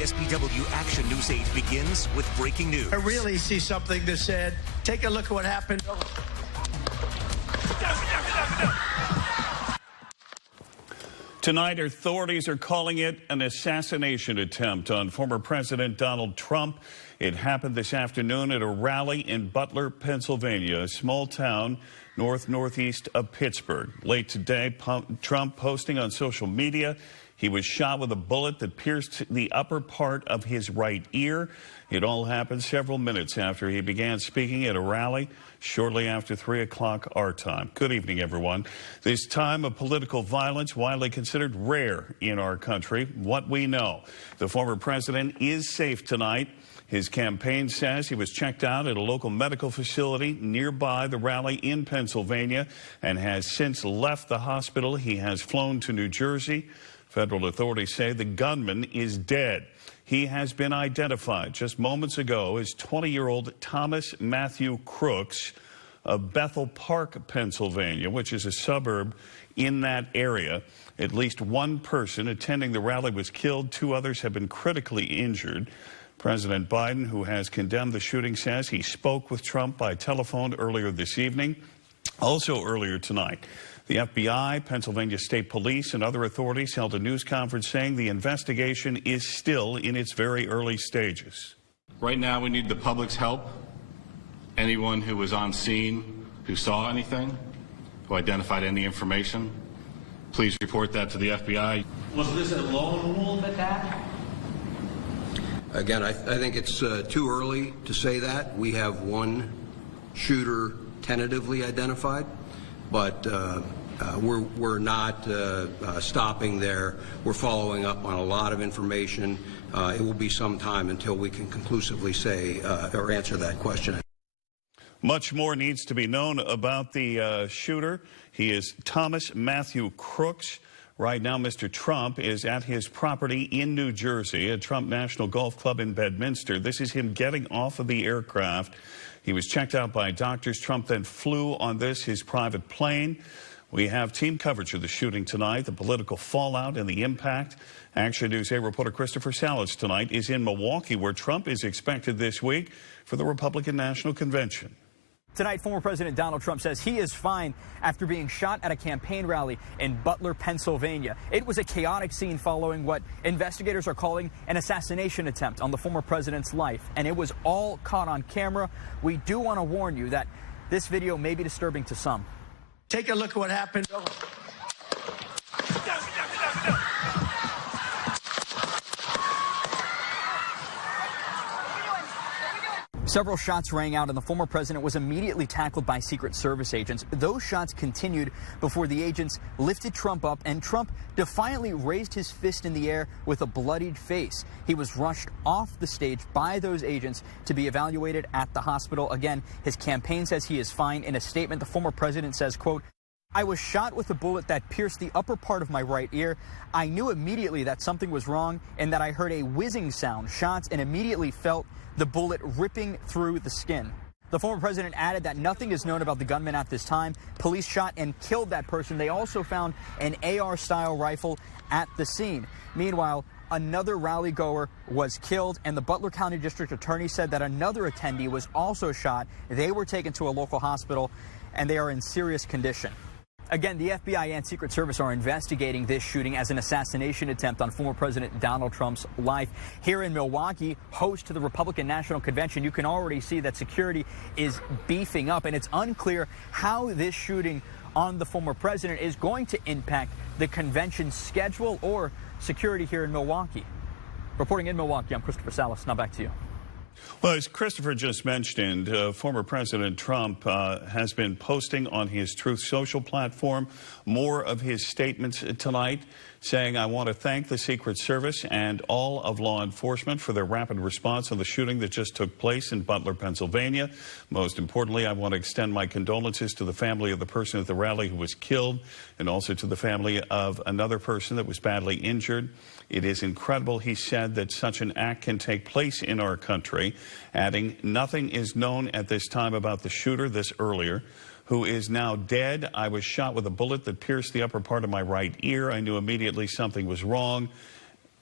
KSBW Action News 8 begins with breaking news. I really see something that said, take a look at what happened. Tonight, authorities are calling it an assassination attempt on former President Donald Trump. It happened this afternoon at a rally in Butler, Pennsylvania, a small town northeast of Pittsburgh. Late today, Trump posting on social media, he was shot with a bullet that pierced the upper part of his right ear. It all happened several minutes after he began speaking at a rally shortly after 3 o'clock our time. Good evening, everyone. This time of political violence, widely considered rare in our country. What we know, the former president is safe tonight. His campaign says he was checked out at a local medical facility nearby the rally in Pennsylvania and has since left the hospital. He has flown to New Jersey. Federal authorities say the gunman is dead. He has been identified just moments ago as 20-year-old Thomas Matthew Crooks of Bethel Park, Pennsylvania, which is a suburb in that area. At least one person attending the rally was killed. 2 others have been critically injured. President Biden, who has condemned the shooting, says he spoke with Trump by telephone earlier this evening. Also earlier tonight, the FBI, Pennsylvania State Police, and other authorities held a news conference saying the investigation is still in its very early stages. Right now, we need the public's help. Anyone who was on scene, who saw anything, who identified any information, please report that to the FBI. Was this a lone wolf attack? Again, I think it's too early to say that. We have one shooter tentatively identified, but we're not stopping there. We're following up on a lot of information. It will be some time until we can conclusively say or answer that question. Much more needs to be known about the shooter. He is Thomas Matthew Crooks. Right now, Mr. Trump is at his property in New Jersey at Trump National Golf Club in Bedminster. This is him getting off of the aircraft. He was checked out by doctors. Trump then flew on his private plane. We have team coverage of the shooting tonight, the political fallout and the impact. Action News 8 reporter Christopher Salas tonight is in Milwaukee, where Trump is expected this week for the Republican National Convention. Tonight, former President Donald Trump says he is fine after being shot at a campaign rally in Butler, Pennsylvania. It was a chaotic scene following what investigators are calling an assassination attempt on the former president's life, and it was all caught on camera. We do want to warn you that this video may be disturbing to some. Take a look at what happened. Several shots rang out, and the former president was immediately tackled by Secret Service agents. Those shots continued before the agents lifted Trump up, and Trump defiantly raised his fist in the air with a bloodied face. He was rushed off the stage by those agents to be evaluated at the hospital. Again, his campaign says he is fine. In a statement, the former president says, quote, "I was shot with a bullet that pierced the upper part of my right ear. I knew immediately that something was wrong and that I heard a whizzing sound, shots, and immediately felt the bullet ripping through the skin." The former president added that nothing is known about the gunman at this time. Police shot and killed that person. They also found an AR-style rifle at the scene. Meanwhile, another rally goer was killed, and the Butler County District Attorney said that another attendee was also shot. They were taken to a local hospital, and they are in serious condition. Again, the FBI and Secret Service are investigating this shooting as an assassination attempt on former President Donald Trump's life. Here in Milwaukee, host to the Republican National Convention, you can already see that security is beefing up, and it's unclear how this shooting on the former president is going to impact the convention schedule or security here in Milwaukee. Reporting in Milwaukee, I'm Christopher Salas. Now back to you. Well, as Christopher just mentioned, former President Trump has been posting on his Truth Social platform more of his statements tonight, saying, "I want to thank the Secret Service and all of law enforcement for their rapid response on the shooting that just took place in Butler, Pennsylvania. Most importantly, I want to extend my condolences to the family of the person at the rally who was killed and also to the family of another person that was badly injured. It is incredible," he said, "that such an act can take place in our country," adding, "Nothing is known at this time about the shooter," this earlier, "who is now dead. I was shot with a bullet that pierced the upper part of my right ear. I knew immediately something was wrong."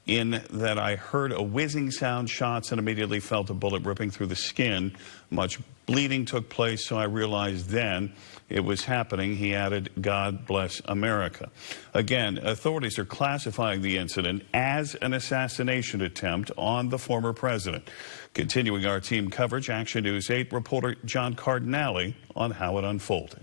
in that I heard a whizzing sound, shots, and immediately felt a bullet ripping through the skin. Much bleeding took place, so I realized then it was happening. He added, God bless America. Again, authorities are classifying the incident as an assassination attempt on the former president. Continuing our team coverage, Action News 8 reporter Jon Brines on how it unfolded.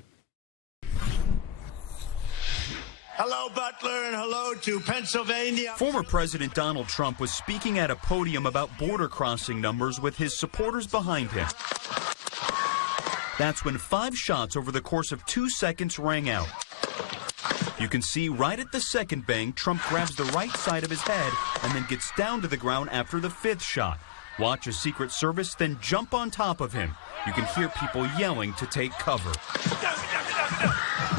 Hello, Butler, and hello to Pennsylvania. Former President Donald Trump was speaking at a podium about border crossing numbers with his supporters behind him. That's when 5 shots over the course of 2 seconds rang out. You can see right at the second bang, Trump grabs the right side of his head and then gets down to the ground after the 5th shot. Watch as Secret Service then jump on top of him. You can hear people yelling to take cover.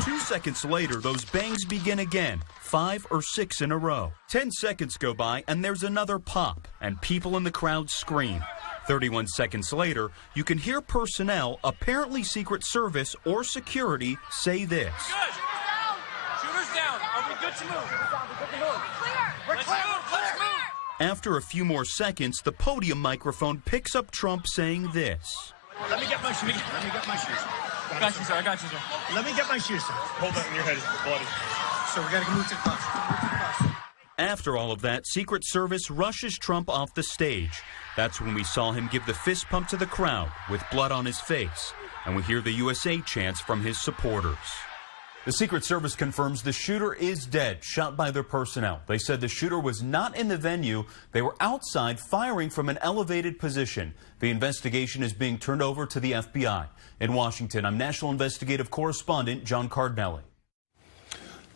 2 seconds later, those bangs begin again, 5 or 6 in a row. 10 seconds go by and there's another pop, and people in the crowd scream. 31 seconds later, you can hear personnel, apparently Secret Service or security, say this. Good. Shooters down. Are we good to move? We're clear. Let's move. After a few more seconds, the podium microphone picks up Trump saying this. Let me get my shoes. Let me get my shoes. I got you, sir. I got you, sir. Let me get my shoes, sir. Hold that in your head. It's bloody. So we gotta move to the bus. After all of that, Secret Service rushes Trump off the stage. That's when we saw him give the fist pump to the crowd with blood on his face, and we hear the USA chants from his supporters. The Secret Service confirms the shooter is dead, shot by their personnel. They said the shooter was not in the venue. They were outside firing from an elevated position. The investigation is being turned over to the FBI. In Washington, I'm National Investigative Correspondent Jon Brines.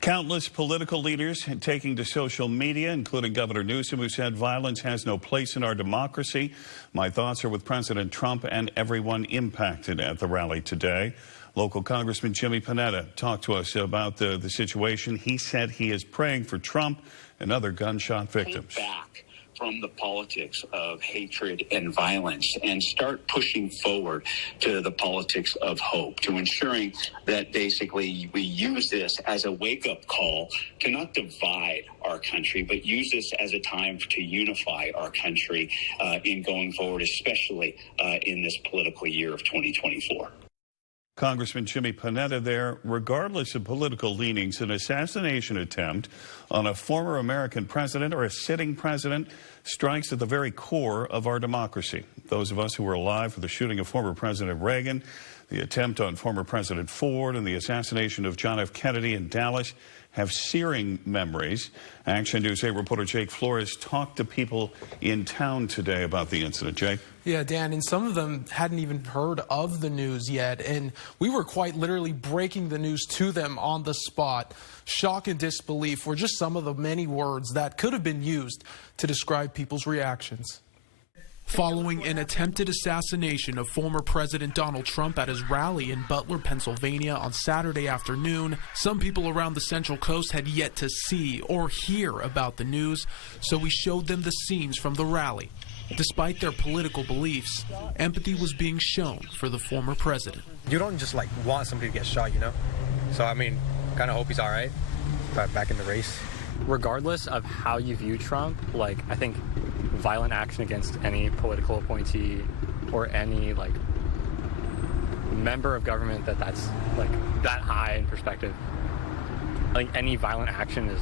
Countless political leaders taking to social media, including Governor Newsom, who said violence has no place in our democracy. My thoughts are with President Trump and everyone impacted at the rally today. Local Congressman Jimmy Panetta talked to us about the situation. He said he is praying for Trump and other gunshot victims. Back from the politics of hatred and violence and start pushing forward to the politics of hope, to ensuring that basically we use this as a wake-up call to not divide our country, but use this as a time to unify our country in going forward, especially in this political year of 2024. Congressman Jimmy Panetta there. Regardless of political leanings, an assassination attempt on a former American president or a sitting president strikes at the very core of our democracy. Those of us who were alive for the shooting of former President Reagan, the attempt on former President Ford, and the assassination of John F. Kennedy in Dallas have searing memories. Action News 8 reporter Jake Flores talked to people in town today about the incident. Jake? Yeah, Dan, and some of them hadn't even heard of the news yet, and we were quite literally breaking the news to them on the spot. Shock and disbelief were just some of the many words that could have been used to describe people's reactions. Following an attempted assassination of former President Donald Trump at his rally in Butler, Pennsylvania on Saturday afternoon, some people around the Central Coast had yet to see or hear about the news, so we showed them the scenes from the rally. Despite their political beliefs, empathy was being shown for the former president. You don't just want somebody to get shot, you know? So, I mean, kind of hope he's all right, but back in the race. Regardless of how you view Trump, I think violent action against any political appointee or any, member of government that's, that high in perspective, any violent action is,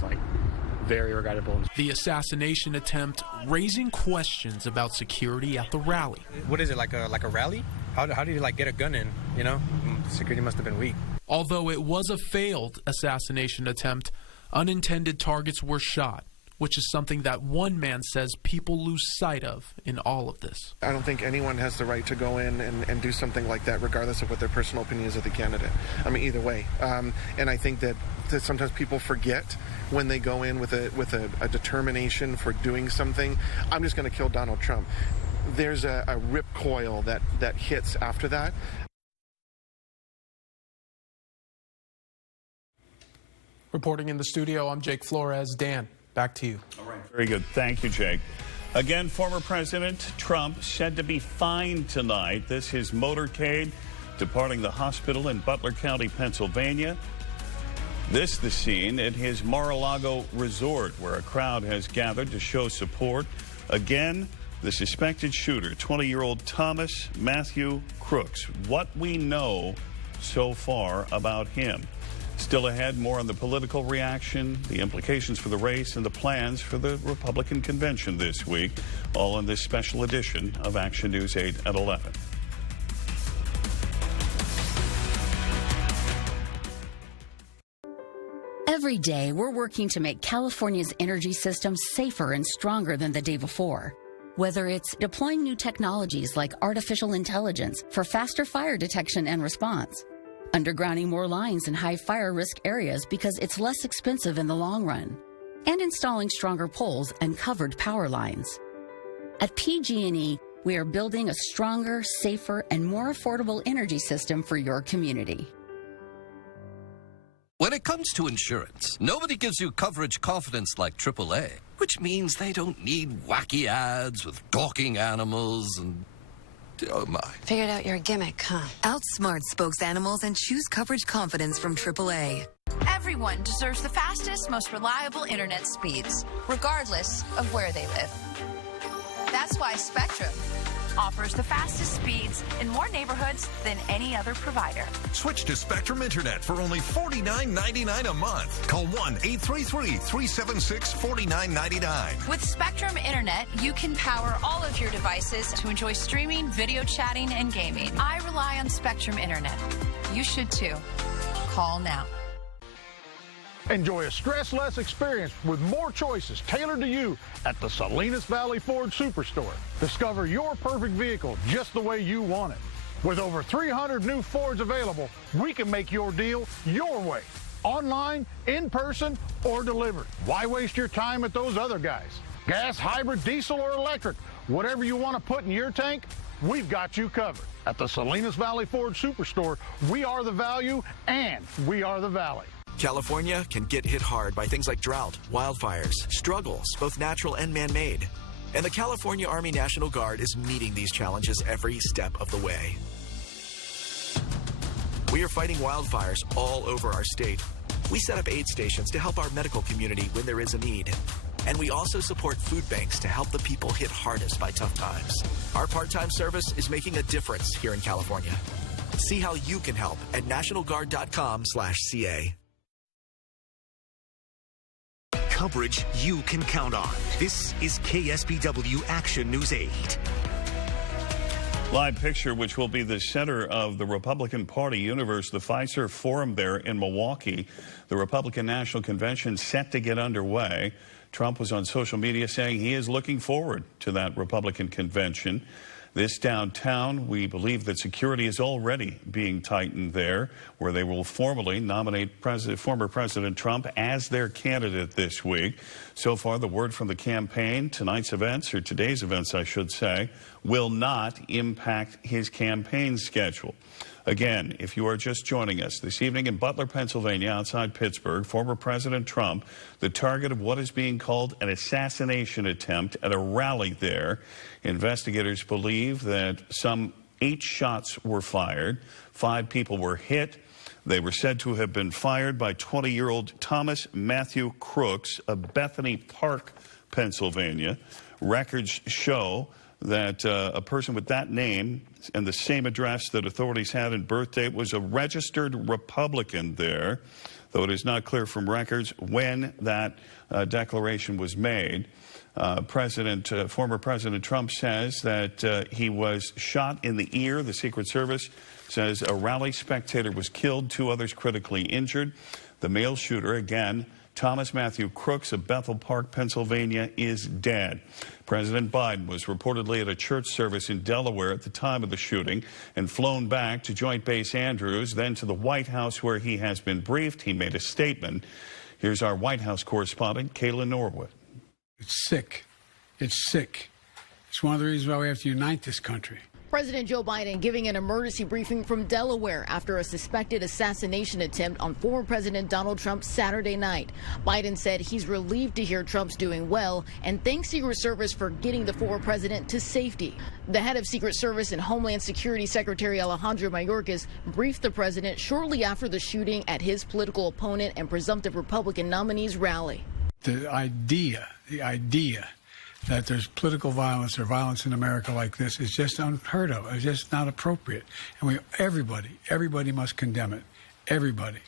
very regrettable. The assassination attempt raising questions about security at the rally. What is it, like a rally? How do you get a gun in, you know? Security must have been weak. Although it was a failed assassination attempt, unintended targets were shot, which is something that one man says people lose sight of in all of this. I don't think anyone has the right to go in and do something like that, regardless of what their personal opinions of the candidate. I mean, either way. And I think that sometimes people forget when they go in with a determination for doing something. I'm just going to kill Donald Trump. There's a ripcoil that hits after that. Reporting in the studio, I'm Jake Flores. Dan, back to you. All right. Very good. Thank you, Jake. Again, former President Trump said to be fine tonight. This his motorcade departing the hospital in Butler County, Pennsylvania. This the scene at his Mar-a-Lago resort where a crowd has gathered to show support. Again, the suspected shooter, 20-year-old Thomas Matthew Crooks. What we know so far about him. Still ahead, more on the political reaction, the implications for the race, and the plans for the Republican convention this week. All in this special edition of Action News 8 at 11. Every day, we're working to make California's energy system safer and stronger than the day before. Whether it's deploying new technologies like artificial intelligence for faster fire detection and response, undergrounding more lines in high fire risk areas because it's less expensive in the long run, and installing stronger poles and covered power lines. At PG&E, we are building a stronger, safer, and more affordable energy system for your community. When it comes to insurance, nobody gives you coverage confidence like AAA, which means they don't need wacky ads with gawking animals and... oh my. Figured out your gimmick, huh? Outsmart spokes animals and choose coverage confidence from AAA. Everyone deserves the fastest, most reliable internet speeds, regardless of where they live. That's why Spectrum offers the fastest speeds in more neighborhoods than any other provider. Switch to Spectrum Internet for only $49.99 a month. Call 1-833-376-4999. With Spectrum Internet, you can power all of your devices to enjoy streaming, video chatting, and gaming. I rely on Spectrum Internet. You should too. Call now. Enjoy a stress-less experience with more choices tailored to you at the Salinas Valley Ford Superstore. Discover your perfect vehicle just the way you want it. With over 300 new Fords available, we can make your deal your way. Online, in person, or delivered. Why waste your time at those other guys? Gas, hybrid, diesel, or electric, whatever you want to put in your tank, we've got you covered. At the Salinas Valley Ford Superstore, we are the value and we are the valley. California can get hit hard by things like drought, wildfires, struggles, both natural and man-made. And the California Army National Guard is meeting these challenges every step of the way. We are fighting wildfires all over our state. We set up aid stations to help our medical community when there is a need. And we also support food banks to help the people hit hardest by tough times. Our part-time service is making a difference here in California. See how you can help at nationalguard.com/CA. Coverage you can count on. This is KSBW Action News 8. Live picture, which will be the center of the Republican Party universe, the Pfizer Forum there in Milwaukee. The Republican National Convention set to get underway. Trump was on social media saying he is looking forward to that Republican convention. This downtown, we believe that security is already being tightened there, where they will formally nominate former President Trump as their candidate this week. So far, the word from the campaign, tonight's events, or today's events, I should say, will not impact his campaign schedule. Again, if you are just joining us, this evening in Butler, Pennsylvania, outside Pittsburgh, former President Trump, the target of what is being called an assassination attempt at a rally there. Investigators believe that some 8 shots were fired. 5 people were hit. They were said to have been fired by 20-year-old Thomas Matthew Crooks of Bethany Park, Pennsylvania. Records show that a person with that name and the same address that authorities had and birth date was a registered Republican there, though it is not clear from records when that declaration was made. Former President Trump says that he was shot in the ear. The Secret Service says a rally spectator was killed, 2 others critically injured. The male shooter, again, Thomas Matthew Crooks of Bethel Park, Pennsylvania, is dead. President Biden was reportedly at a church service in Delaware at the time of the shooting and flown back to Joint Base Andrews, then to the White House where he has been briefed. He made a statement. Here's our White House correspondent, Kayla Norwood. It's sick. It's sick. It's one of the reasons why we have to unite this country. President Joe Biden giving an emergency briefing from Delaware after a suspected assassination attempt on former President Donald Trump Saturday night. Biden said he's relieved to hear Trump's doing well and thanks Secret Service for getting the former president to safety. The head of Secret Service and Homeland Security Secretary Alejandro Mayorkas briefed the president shortly after the shooting at his political opponent and presumptive Republican nominee's rally. The idea that there's political violence or violence in America like this is just unheard of. It's just not appropriate. And everybody must condemn it. Everybody.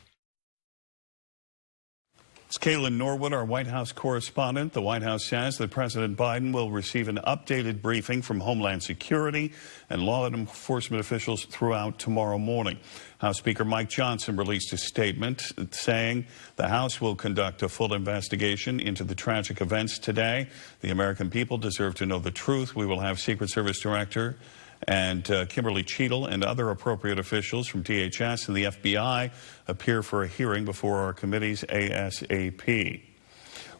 It's Kaylin Norwood, our White House correspondent. The White House says that President Biden will receive an updated briefing from Homeland Security and law enforcement officials throughout tomorrow morning. House Speaker Mike Johnson released a statement saying the House will conduct a full investigation into the tragic events today. The American people deserve to know the truth. We will have Secret Service Director and Kimberly Cheadle and other appropriate officials from DHS and the FBI appear for a hearing before our committees ASAP.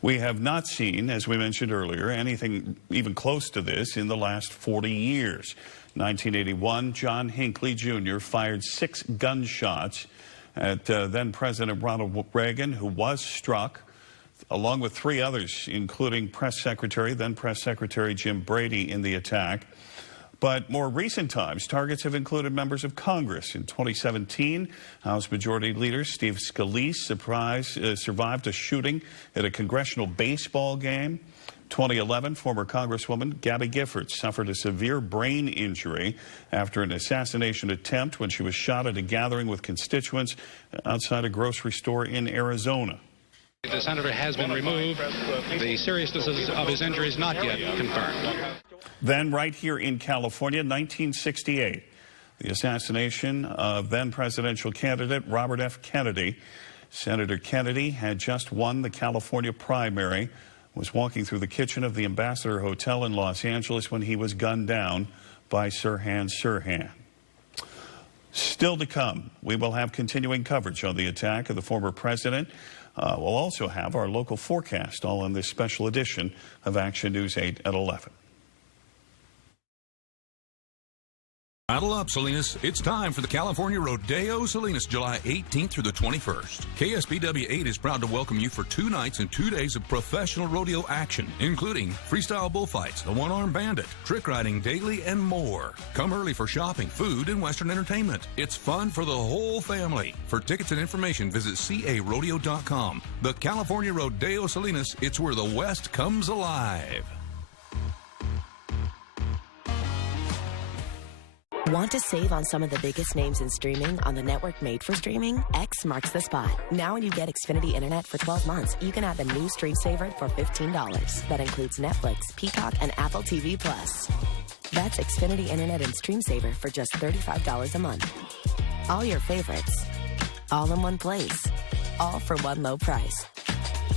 We have not seen, as we mentioned earlier, anything even close to this in the last 40 years. 1981, John Hinckley Jr. fired 6 gunshots at then-President Ronald Reagan, who was struck, along with 3 others, including then Press Secretary Jim Brady, in the attack. But more recent times, targets have included members of Congress. In 2017, House Majority Leader Steve Scalise survived a shooting at a congressional baseball game. 2011, former Congresswoman Gabby Giffords suffered a severe brain injury after an assassination attempt when she was shot at a gathering with constituents outside a grocery store in Arizona. The senator has been removed. The seriousness of his injury is not yet confirmed. Then right here in California, 1968, the assassination of then presidential candidate Robert F. Kennedy. Senator Kennedy had just won the California primary, was walking through the kitchen of the Ambassador Hotel in Los Angeles when he was gunned down by Sirhan Sirhan. Still to come, we will have continuing coverage on the attack of the former president. We'll also have our local forecast, all in this special edition of Action News 8 at 11. Saddle up, Salinas. It's time for the California Rodeo Salinas, July 18th through the 21st. KSBW 8 is proud to welcome you for 2 nights and 2 days of professional rodeo action, including freestyle bullfights, the one-armed bandit, trick riding daily, and more. Come early for shopping, food, and Western entertainment. It's fun for the whole family. For tickets and information, visit carodeo.com. The California Rodeo Salinas, it's where the West comes alive. Want to save on some of the biggest names in streaming on the network made for streaming? X marks the spot. Now when you get Xfinity Internet for 12 months, you can add the new Stream Saver for $15. That includes Netflix, Peacock, and Apple TV+. That's Xfinity Internet and Stream Saver for just $35 a month. All your favorites, all in one place, all for one low price.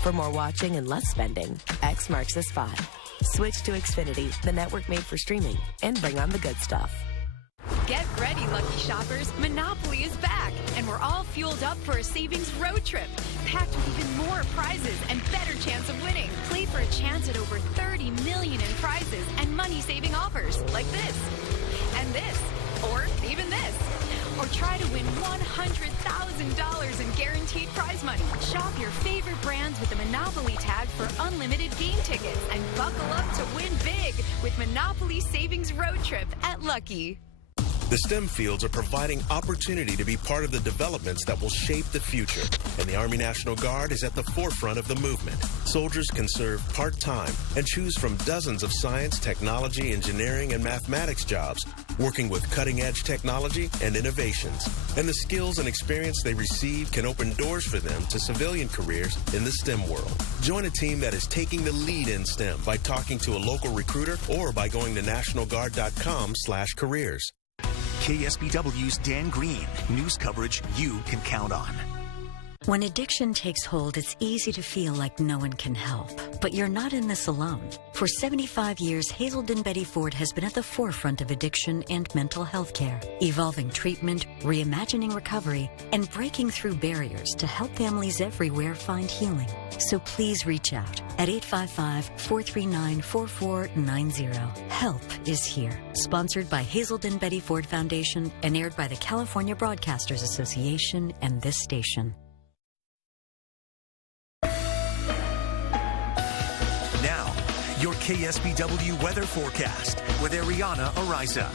For more watching and less spending, X marks the spot. Switch to Xfinity, the network made for streaming, and bring on the good stuff. Get ready, lucky shoppers. Monopoly is back, and we're all fueled up for a savings road trip, packed with even more prizes and better chance of winning. Play for a chance at over $30 million in prizes and money-saving offers like this, and this, or even this. Or try to win $100,000 in guaranteed prize money. Shop your favorite brands with the Monopoly tag for unlimited game tickets, and buckle up to win big with Monopoly Savings Road Trip at Lucky. The STEM fields are providing opportunity to be part of the developments that will shape the future, and the Army National Guard is at the forefront of the movement. Soldiers can serve part-time and choose from dozens of science, technology, engineering, and mathematics jobs, working with cutting-edge technology and innovations. And the skills and experience they receive can open doors for them to civilian careers in the STEM world. Join a team that is taking the lead in STEM by talking to a local recruiter or by going to When addiction takes hold, it's easy to feel like no one can help. But you're not in this alone. For 75 years, Hazelden Betty Ford has been at the forefront of addiction and mental health care, evolving treatment, reimagining recovery, and breaking through barriers to help families everywhere find healing. So please reach out at 855-439-4490. Help is here. Sponsored by Hazelden Betty Ford Foundation and aired by the California Broadcasters Association and this station. Now, your KSBW weather forecast with Ariana Ariza.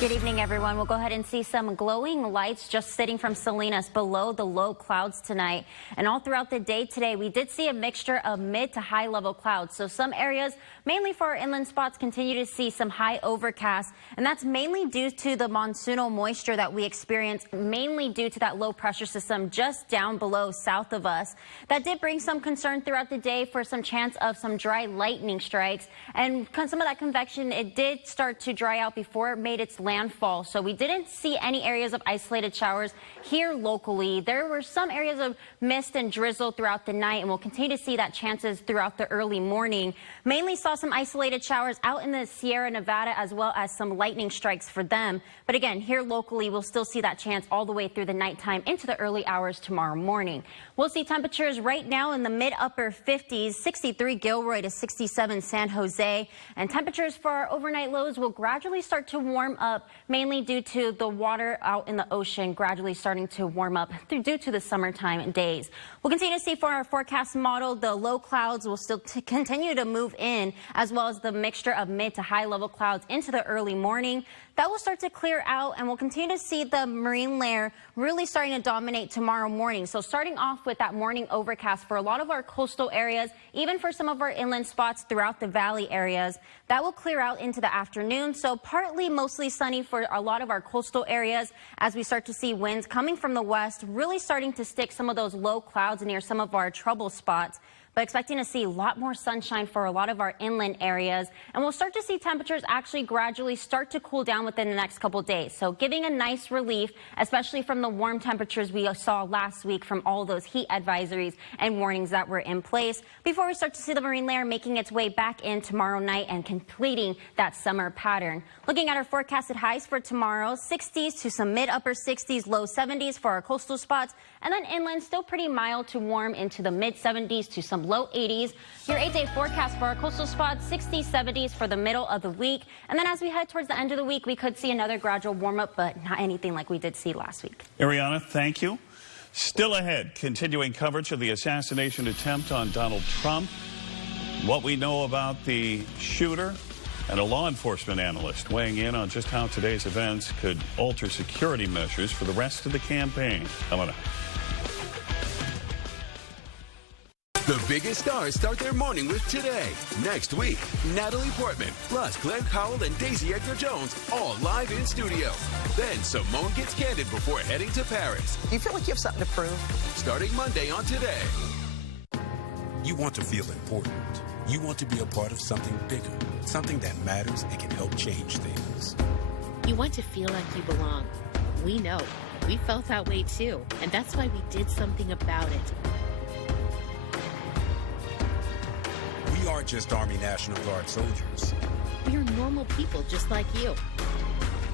Good evening, everyone. We'll go ahead and see some glowing lights just sitting from Salinas below the low clouds tonight. And all throughout the day today, we did see a mixture of mid to high level clouds. So some areas, mainly for our inland spots, continue to see some high overcast. And that's mainly due to the monsoonal moisture that we experienced, mainly due to that low pressure system just down below south of us. That did bring some concern throughout the day for some chance of some dry lightning strikes. And some of that convection, it did start to dry out before it made its landfall. So we didn't see any areas of isolated showers here locally. There were some areas of mist and drizzle throughout the night, and we'll continue to see that chances throughout the early morning. Mainly saw some isolated showers out in the Sierra Nevada, as well as some lightning strikes for them. But again, here locally, we'll still see that chance all the way through the nighttime into the early hours tomorrow morning. We'll see temperatures right now in the mid-upper 50s, 63 Gilroy to 67 San Jose. And temperatures for our overnight lows will gradually start to warm up, mainly due to the water out in the ocean gradually starting to warm up due to the summertime days. We'll continue to see for our forecast model, the low clouds will still continue to move in, as well as the mixture of mid to high level clouds into the early morning. That will start to clear out, and we'll continue to see the marine layer really starting to dominate tomorrow morning. So starting off with that morning overcast for a lot of our coastal areas, even for some of our inland spots throughout the valley areas. That will clear out into the afternoon. So partly mostly sunny for a lot of our coastal areas as we start to see winds coming from the west, really starting to stick some of those low clouds near some of our trouble spots. But expecting to see a lot more sunshine for a lot of our inland areas. And we'll start to see temperatures actually gradually start to cool down within the next couple days. So giving a nice relief, especially from the warm temperatures we saw last week from all those heat advisories and warnings that were in place, before we start to see the marine layer making its way back in tomorrow night and completing that summer pattern. Looking at our forecasted highs for tomorrow, 60s to some mid-upper 60s, low 70s for our coastal spots. And then inland, still pretty mild to warm into the mid-70s to some low 80s. Your 8-day forecast for our coastal spots, 60s, 70s for the middle of the week. And then as we head towards the end of the week, we could see another gradual warm up, but not anything like we did see last week. Ariana, thank you. Still ahead, continuing coverage of the assassination attempt on Donald Trump. What we know about the shooter, and a law enforcement analyst weighing in on just how today's events could alter security measures for the rest of the campaign. Coming up. The biggest stars start their morning with Today. Next week, Natalie Portman, plus Glenn Powell and Daisy Edgar-Jones, all live in studio. Then Simone gets candid before heading to Paris. Do you feel like you have something to prove? Starting Monday on Today. You want to feel important. You want to be a part of something bigger, something that matters and can help change things. You want to feel like you belong. We know. We felt that way too, and that's why we did something about it. We aren't just Army National Guard soldiers. We are normal people just like you.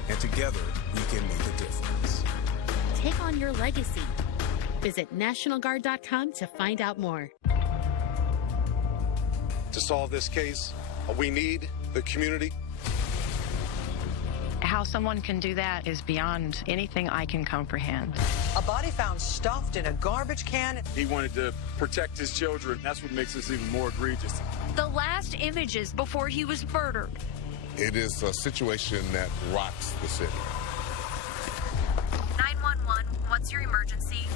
And together, we can make a difference. Take on your legacy. Visit NationalGuard.com to find out more. To solve this case, we need the community. How someone can do that is beyond anything I can comprehend. A body found stuffed in a garbage can. He wanted to protect his children. That's what makes this even more egregious. The last images before he was murdered. It is a situation that rocks the city. 911, what's your emergency?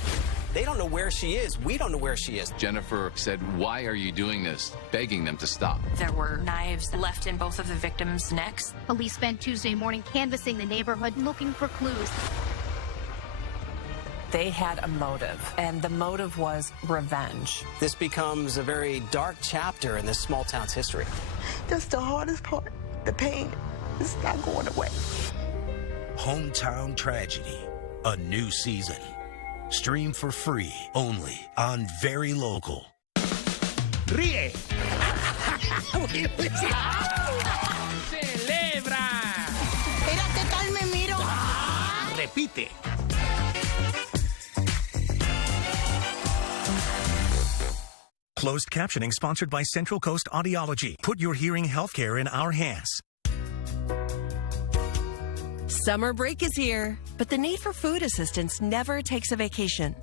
They don't know where she is. We don't know where she is. Jennifer said, "Why are you doing this?" Begging them to stop. There were knives left in both of the victims' necks. Police spent Tuesday morning canvassing the neighborhood looking for clues. They had a motive, and the motive was revenge. This becomes a very dark chapter in this small town's history. That's the hardest part. The pain is not going away. Hometown Tragedy, a new season. Stream for free only on Very Local. Ríe. Celebra. Espérate, tal me miro. Repite. Closed captioning sponsored by Central Coast Audiology. Put your hearing healthcare in our hands. Summer break is here, but the need for food assistance never takes a vacation.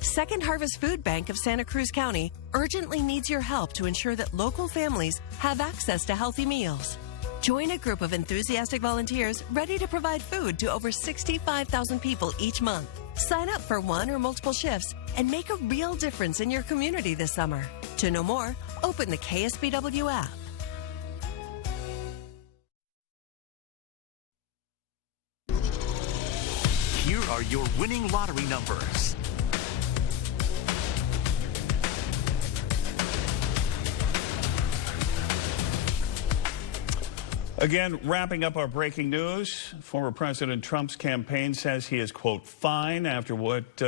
Second Harvest Food Bank of Santa Cruz County urgently needs your help to ensure that local families have access to healthy meals. Join a group of enthusiastic volunteers ready to provide food to over 65,000 people each month. Sign up for one or multiple shifts and make a real difference in your community this summer. To know more, open the KSBW app. Here are your winning lottery numbers. Again, wrapping up our breaking news, former President Trump's campaign says he is, quote, fine after what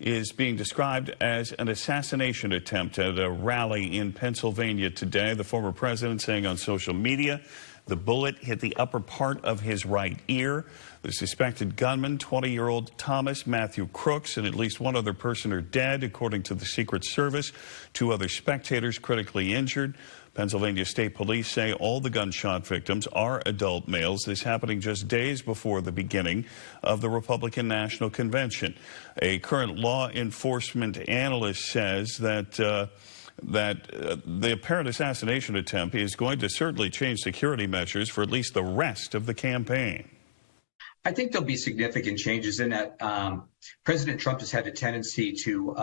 is being described as an assassination attempt at a rally in Pennsylvania today. The former president saying on social media the bullet hit the upper part of his right ear. The suspected gunman, 20-year-old Thomas Matthew Crooks, and at least one other person are dead, according to the Secret Service. 2 other spectators critically injured. Pennsylvania State Police say all the gunshot victims are adult males. This happening just days before the beginning of the Republican National Convention. A current law enforcement analyst says that the apparent assassination attempt is going to certainly change security measures for at least the rest of the campaign. I think there'll be significant changes in that. President Trump has had a tendency to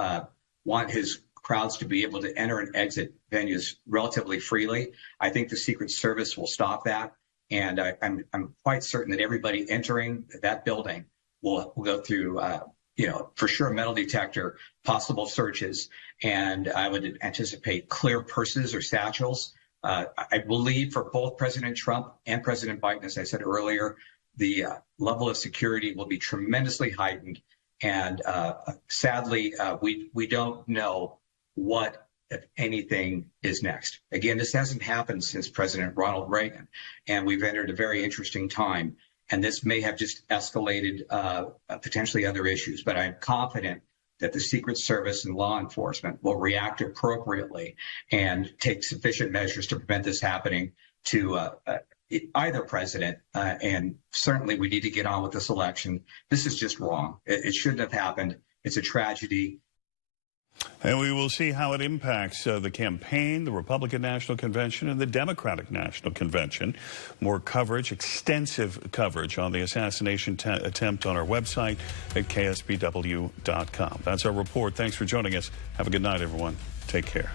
want his crowds to be able to enter and exit venues relatively freely. I think the Secret Service will stop that, and I'm quite certain that everybody entering that building will go through, for sure, metal detector, possible searches, and I would anticipate clear purses or satchels. I believe for both President Trump and President Biden, as I said earlier, the level of security will be tremendously heightened, and sadly, we don't know what, if anything, is next. Again, this hasn't happened since President Ronald Reagan, and we've entered a very interesting time, and this may have just escalated potentially other issues, but I'm confident that the Secret Service and law enforcement will react appropriately and take sufficient measures to prevent this happening to either president, and certainly we need to get on with this election. This is just wrong. It shouldn't have happened. It's a tragedy. And we will see how it impacts the campaign, the Republican National Convention, and the Democratic National Convention. More coverage, extensive coverage on the assassination attempt on our website at ksbw.com. That's our report. Thanks for joining us. Have a good night, everyone. Take care.